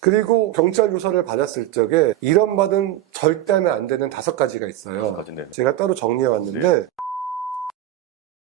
그리고 경찰 조사를 받았을 적에 이런 받은 절대 하면 안 되는 5가지가 있어요. 제가 따로 정리해 왔는데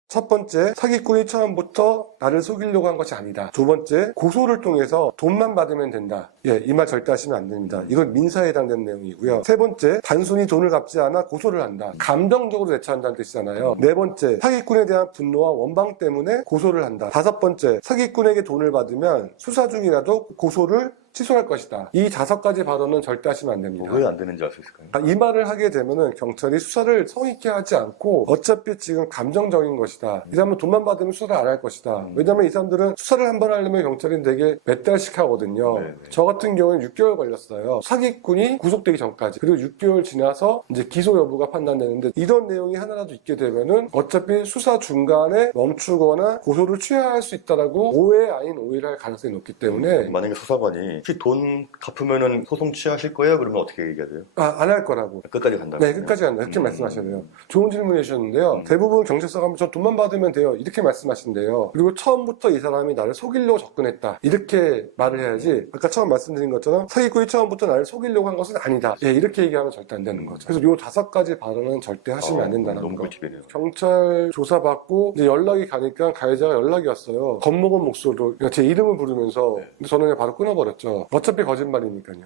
첫 번째, 사기꾼이 처음부터 나를 속이려고 한 것이 아니다. 두 번째, 고소를 통해서 돈만 받으면 된다. 이 말 절대 하시면 안 됩니다. 이건 민사에 해당되는 내용이고요. 세 번째, 단순히 돈을 갚지 않아 고소를 한다. 감정적으로 대처한다는 뜻이잖아요. 네 번째, 사기꾼에 대한 분노와 원망 때문에 고소를 한다. 다섯 번째, 사기꾼에게 돈을 받으면 수사 중이라도 고소를 취소할 것이다. 이 5가지 발언은 절대 하시면 안 됩니다. 왜 안 되는지 알 수 있을까요? 이 말을 하게 되면은 경찰이 수사를 성의있게 하지 않고 어차피 지금 감정적인 것이다. 이 사람은 돈만 받으면 수사를 안 할 것이다. 왜냐면 이 사람들은 수사를 한 번 하려면 경찰이 되게 몇 달씩 하거든요. 저 같은 경우는 6개월 걸렸어요. 사기꾼이 구속되기 전까지. 그리고 6개월 지나서 이제 기소 여부가 판단되는데 이런 내용이 하나라도 있게 되면은 어차피 수사 중간에 멈추거나 고소를 취하할 수 있다라고 오해 아닌 오해를 할 가능성이 높기 때문에 만약에 수사관이 혹시 돈 갚으면은 소송 취하실 거예요? 그러면 어떻게 얘기해야 돼요? 안 할 거라고. 끝까지 간다. 네, 끝까지 간다. 이렇게 말씀하셔야 돼요. 좋은 질문 해주셨는데요. 대부분 경찰서 가면 저 돈만 받으면 돼요. 이렇게 말씀하신대요. 그리고 처음부터 이 사람이 나를 속이려고 접근했다. 이렇게 말을 해야지. 아까 처음 말씀드린 것처럼 사기꾼이 처음부터 나를 속이려고 한 것은 아니다. 이렇게 얘기하면 절대 안 되는 거죠. 그래서 요 5가지 발언은 절대 하시면 안 된다는 너무 거. 꿀팁이네요. 경찰 조사받고 이제 연락이 가니까 가해자가 연락이 왔어요. 겁먹은 목소리로 제 이름을 부르면서 근데 저는 그냥 바로 끊어버렸죠. 어차피 거짓말이니까요.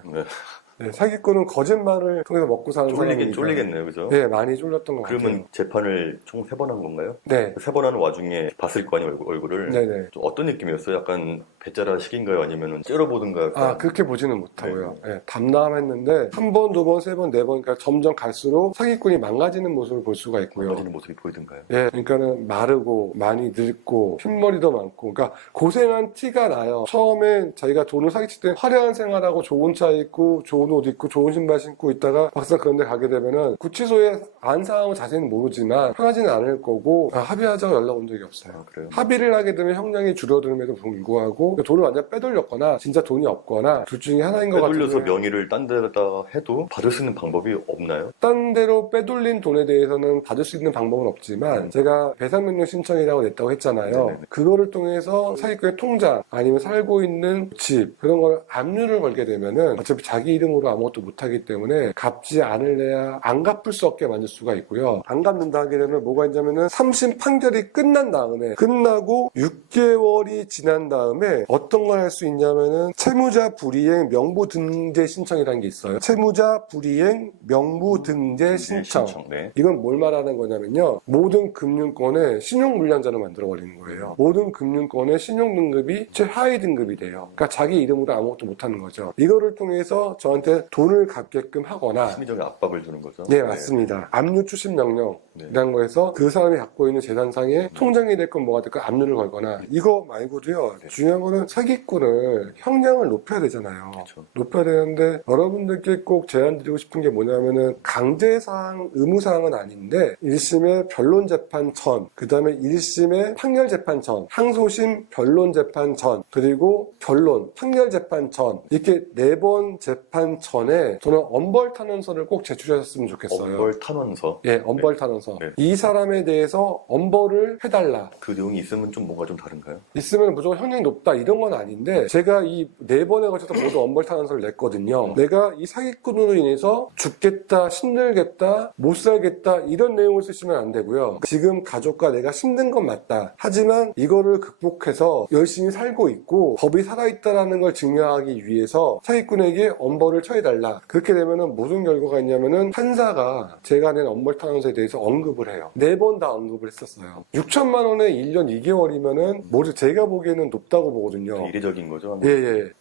사기꾼은 거짓말을 통해서 먹고 사는 사람이니까. 쫄리겠네요, 그죠? 네, 많이 쫄렸던 것 같아요. 그러면 재판을 총 3번 한 건가요? 네. 3번 하는 와중에 봤을 거 아니에요, 얼굴을. 네네. 좀 어떤 느낌이었어요? 약간 배짜라 식인가요? 아니면 째려보든가? 그렇게 보지는 못하고요. 담담했는데 한 번, 두 번, 세 번, 네 번, 그러니까 점점 갈수록 사기꾼이 망가지는 모습을 볼 수가 있고요. 망가지는 모습이 보이던가요? 그러니까는 마르고 많이 늙고 흰머리도 많고, 그러니까 고생한 티가 나요. 처음에 자기가 돈을 사기칠 때 화려한 생활하고 좋은 차 입고 좋은 옷 입고 좋은 신발 신고 있다가 막상 그런 데 가게 되면은 구치소에 안 상황은 자세히는 모르지만 편하지는 않을 거고 합의하자고 연락 온 적이 없어요. 그래요? 합의를 하게 되면 형량이 줄어들음에도 불구하고 돈을 완전 빼돌렸거나 진짜 돈이 없거나 둘 중에 하나인 것 같아요. 빼돌려서 명의를 딴 데다 해도 받을 수 있는 방법이 없나요? 딴 데로 빼돌린 돈에 대해서는 받을 수 있는 방법은 없지만 제가 배상명령 신청이라고 냈다고 했잖아요. 그거를 통해서 사기꾼의 통장 아니면 살고 있는 집 그런 걸 압류를 걸게 되면은 어차피 자기 이름으로 아무것도 못하기 때문에 갚지 않을래야 안 갚을 수 없게 만들 수가 있고요. 안 갚는다 하게 되면 뭐가 있냐면은 3심 판결이 끝나고 6개월이 지난 다음에 어떤 걸 할 수 있냐면은 채무자 불이행 명부 등재 신청이라는 게 있어요. 채무자 불이행 명부 등재 신청. 이건 뭘 말하는 거냐면요. 모든 금융권의 신용불량자로 만들어버리는 거예요. 모든 금융권의 신용등급이 최하위 등급이 돼요. 그러니까 자기 이름으로 아무것도 못하는 거죠. 이거를 통해서 저한테 돈을 갚게끔 하거나 심리적인 압박을 주는 거죠. 네, 맞습니다. 압류 추심 명령이라는 거에서 그 사람이 갖고 있는 재산상에 통장이 됐건 뭐가 됐건 압류를 걸거나 이거 말고도요. 중요한 거는 사기꾼을 형량을 높여야 되잖아요. 그렇죠. 높여야 되는데 여러분들께 꼭 제안드리고 싶은 게 뭐냐면은 강제사항, 의무사항은 아닌데 1심의 변론재판 전, 그 다음에 1심의 판결재판 전, 항소심 변론재판 전, 그리고 변론, 판결재판 전 이렇게 4번 재판 전에 저는 엄벌탄원서를 꼭 제출하셨으면 좋겠어요. 엄벌탄원서? 엄벌탄원서. 이 사람에 대해서 엄벌을 해달라. 그 내용이 있으면 좀 뭔가 좀 다른가요? 있으면 무조건 형량이 높다 이런 건 아닌데 제가 이 4번에 걸쳐서 모두 엄벌탄원서를 냈거든요. 내가 이 사기꾼으로 인해서 죽겠다, 힘들겠다, 못 살겠다 이런 내용을 쓰시면 안 되고요. 지금 가족과 내가 힘든 건 맞다. 하지만 이거를 극복해서 열심히 살고 있고 법이 살아있다라는 걸 증명하기 위해서 사기꾼에게 엄벌을 처해달라. 그렇게 되면은 무슨 결과가 있냐면은 판사가 제가 낸 엄벌탄원서에 대해서 언급을 해요. 4번 다 언급을 했었어요. 6천만 원에 1년 2개월이면은 제가 보기에는 높다고 보거든요. 이례적인 거죠?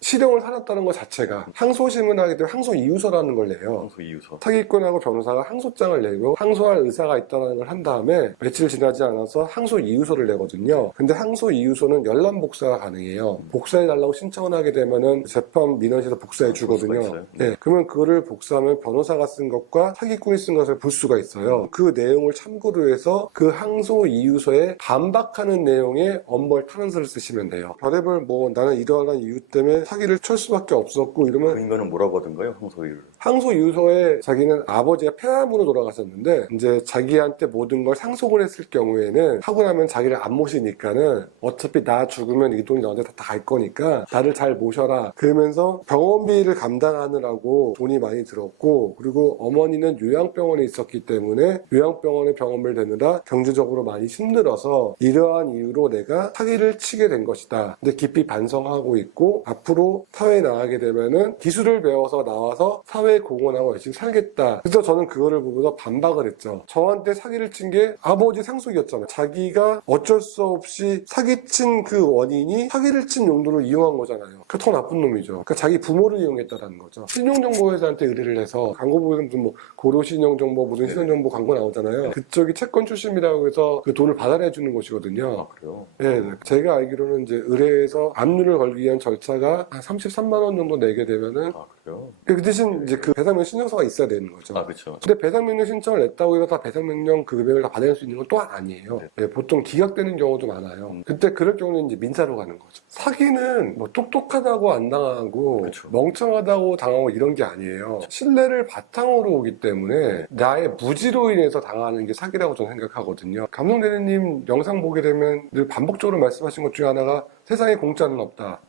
실형을 살았다는 것 자체가 항소심을 하게 되면 항소 이유서라는 걸 내요. 항소 이유서. 사기꾼하고 변호사가 항소장을 내고 항소할 의사가 있다는 걸 한 다음에 며칠 지나지 않아서 항소 이유서를 내거든요. 근데 항소 이유서는 열람 복사가 가능해요. 복사해달라고 신청을 하게 되면은 재판 민원실에서 복사해 주거든요. 네, 그러면 그거를 복사하면 변호사가 쓴 것과 사기꾼이 쓴 것을 볼 수가 있어요. 그 내용을 참고로 해서 그 항소 이유서에 반박하는 내용의 엄벌 탄원서를 쓰시면 돼요. 별의별 뭐 나는 이러한 이유 때문에 사기를 칠 수밖에 없었고 이러면 그 인간은 뭐라고 하던가요? 항소이유를. 항소 이유서에 자기는 아버지가 폐암으로 돌아가셨는데 이제 자기한테 모든 걸 상속을 했을 경우에는 하고 나면 자기를 안 모시니까는 어차피 나 죽으면 이 돈이 너한테 다 갈 거니까 나를 잘 모셔라. 그러면서 병원비를 감당하느라고 돈이 많이 들었고 그리고 어머니는 요양병원에 있었기 때문에 요양병원에 병원비를 대느라 경제적으로 많이 힘들어서 이러한 이유로 내가 사기를 치게 된 것이다. 근데 깊이 반성하고 있고 앞으로 사회에 나가게 되면은 기술을 배워서 나와서 사회에 공헌하고 열심히 살겠다. 그래서 저는 그거를 보고서 반박을 했죠. 저한테 사기를 친 게 아버지 상속이었잖아요. 자기가 어쩔 수 없이 사기친 그 원인이 사기를 친 용도로 이용한 거잖아요. 그 더 나쁜 놈이죠. 그러니까 자기 부모를 이용했다는 거죠. 신용정보회사한테 의뢰를 해서 광고 보면 뭐 고려신용정보 무슨 신용정보 광고 나오잖아요. 그쪽이 채권 출신이라고 해서 그 돈을 받아내주는 곳이거든요. 그래요? 네, 제가 알기로는 이제 의뢰해서 압류를 걸기 위한 절차가 한 33만 원 정도 내게 되면은 그래요? 그 대신 이제 그 배상명 신청서가 있어야 되는 거죠. 그렇죠. 근데 배상명령 신청을 냈다고 해서 다 배상명령 그 금액을 다 받아낼 수 있는 건 또한 아니에요. 네. 네, 보통 기각되는 경우도 많아요. 그때 그럴 경우는 이제 민사로 가는 거죠. 사기는 뭐 똑똑하다고 안 당하고 그쵸. 멍청하다고 당하고 이런 게 아니에요. 신뢰를 바탕으로 오기 때문에 나의 무지로 인해서 당하는 게 사기라고 저는 생각하거든요. 감독대리님 영상 보게 되면 늘 반복적으로 말씀하신 것 중에 하나가 세상에 공짜는 없다.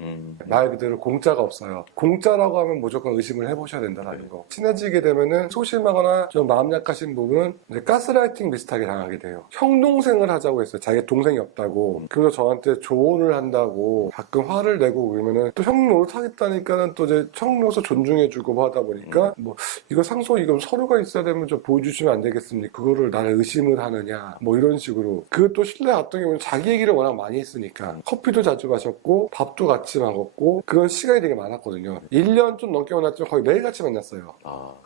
말 그대로 공짜가 없어요. 공짜라고 하면 무조건 의심을 해보셔야 된다는 거. 친해지게 되면은 소심하거나 좀 마음 약하신 부분은 이제 가스라이팅 비슷하게 당하게 돼요. 형 동생을 하자고 했어요. 자기 동생이 없다고. 그래서 저한테 조언을 한다고 가끔 화를 내고 그러면은 또 형 노릇하겠다니까는 또 이제 형로서 존중해주고 하다 보니까 뭐 이거 상소 이거 서류가 있어야 되면 좀 보여주시면 안 되겠습니까? 그거를 나를 의심을 하느냐 뭐 이런 식으로. 그것도 신뢰 갔던 경우는 자기 얘기를 워낙 많이 했으니까 커피도 자주 마셨고 밥도 같이 먹었고 그런 시간이 되게 많았거든요. 1년 좀 넘게 만났지만 거의 매일같이 만났어요.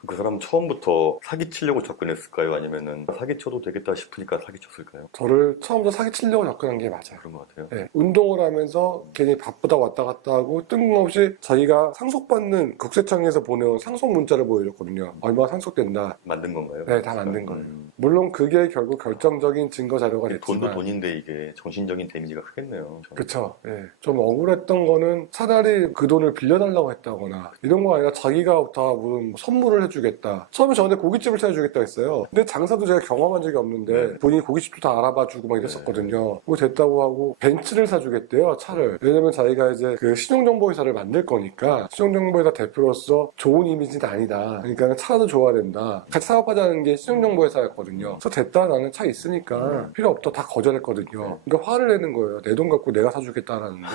그 사람은 처음부터 사기치려고 접근했을까요? 아니면은 사기쳐도 되겠다 싶으니까 사기쳤을까요? 저를 처음부터 사기치려고 접근한 게 맞아요. 그런 것 같아요. 네, 운동을 하면서 괜히 바쁘다 왔다 갔다 하고 뜬금없이 자기가 상속받는 국세청에서 보내온 상속 문자를 보여줬거든요. 얼마 상속된다. 만든 건가요? 네, 다 만든 거예요. 물론 그게 결국 결정적인 증거 자료가 됐지만 돈도 돈인데 이게 정신적인 데미지가 크겠네요. 저는. 그쵸. 예. 좀 억울했던 거는 차라리 그 돈을 빌려달라고 했다거나 이런 거 아니라 자기가 다 무슨 선물을 해주겠다. 처음에 저한테 고깃집을 차려주겠다 했어요. 근데 장사도 제가 경험한 적이 없는데 본인이 고깃집도 다 알아봐주고 막 이랬었거든요. 그거 됐다고 하고 벤츠를 사주겠대요. 차를. 왜냐면 자기가 이제 그 신용정보회사를 만들 거니까 신용정보회사 대표로서 좋은 이미지는 아니다. 그러니까 차라도 줘야 된다. 같이 사업하자는 게 신용정보회사였거든요. 그래서 됐다. 나는 차 있으니까 필요 없다. 다 거절했거든요. 그러니까 화를 내는 거예요. 내 돈 갖고 내가 사주겠다라는데.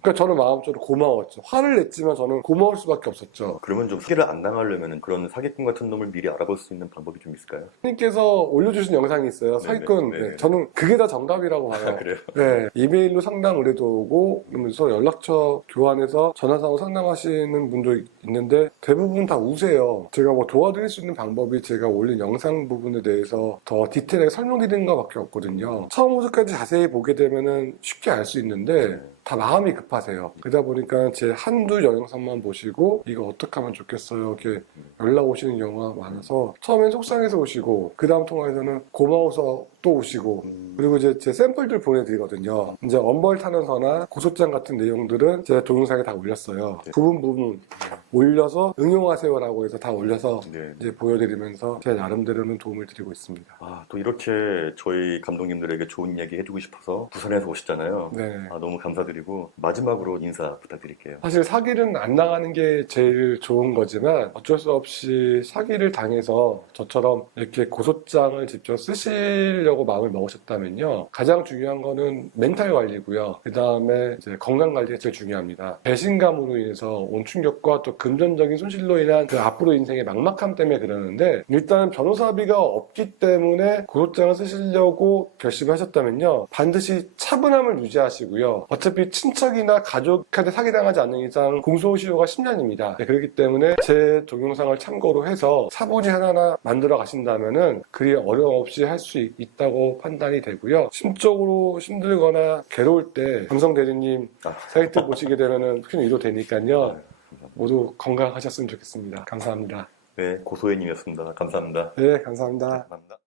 그러니까 저는 마음적으로 고마웠죠. 화를 냈지만 저는 고마울 수밖에 없었죠. 그러면 좀 사기를 안 당하려면 그런 사기꾼 같은 놈을 미리 알아볼 수 있는 방법이 좀 있을까요? 님께서 올려주신 영상이 있어요. 사기꾼. 네네. 네, 저는 그게 다 정답이라고 봐요. 그래요? 네, 이메일로 상담 의뢰도 오고 그러면서 연락처 교환해서 전화상으로 상담하시는 분도 있는데 대부분 다 우세요. 제가 뭐 도와드릴 수 있는 방법이 제가 올린 영상 부분에 대해서 더 디테일하게 설명드리는 것밖에 없거든요. 처음부터까지 자세히 보게 되면은 쉽게 알 수 있는데 다 마음이 급하세요. 그러다 보니까 제 한두 영상만 보시고 이거 어떻게 하면 좋겠어요 이렇게 연락 오시는 경우가 많아서 처음엔 속상해서 오시고 그 다음 통화에서는 고마워서 또 오시고 그리고 이제 제 샘플들 보내드리거든요. 이제 엄벌 탄원서나 고소장 같은 내용들은 제 동영상에 다 올렸어요. 부분 올려서 응용하세요라고 해서 다 올려서 이제 보여드리면서 제 나름대로는 도움을 드리고 있습니다. 또 이렇게 저희 감독님들에게 좋은 이야기 해주고 싶어서 부산에서 오셨잖아요. 네. 너무 감사드리고 마지막으로 인사 부탁드릴게요. 사실 사기는 안 나가는 게 제일 좋은 거지만 어쩔 수 없이 사기를 당해서 저처럼 이렇게 고소장을 직접 쓰시려고 마음을 먹으셨다면요. 가장 중요한 거는 멘탈 관리고요. 그 다음에 이제 건강 관리가 제일 중요합니다. 배신감으로 인해서 온 충격과 또 금전적인 손실로 인한 그 앞으로 인생의 막막함 때문에 그러는데 일단 변호사비가 없기 때문에 고소장을 쓰시려고 결심하셨다면요. 반드시 차분함을 유지하시고요. 어차피 친척이나 가족한테 사기당하지 않는 이상 공소시효가 10년입니다. 그렇기 때문에 제 동영상을 참고로 해서 사본이 하나하나 만들어 가신다면은 그리 어려움 없이 할 수 있다고 판단이 되고요. 심적으로 힘들거나 괴로울 때 감성 대리님 사이트 보시게 되면은 큰 위로 되니까요. 모두 건강하셨으면 좋겠습니다. 감사합니다. 네, 고소혜님이었습니다. 감사합니다. 네, 감사합니다. 감사합니다.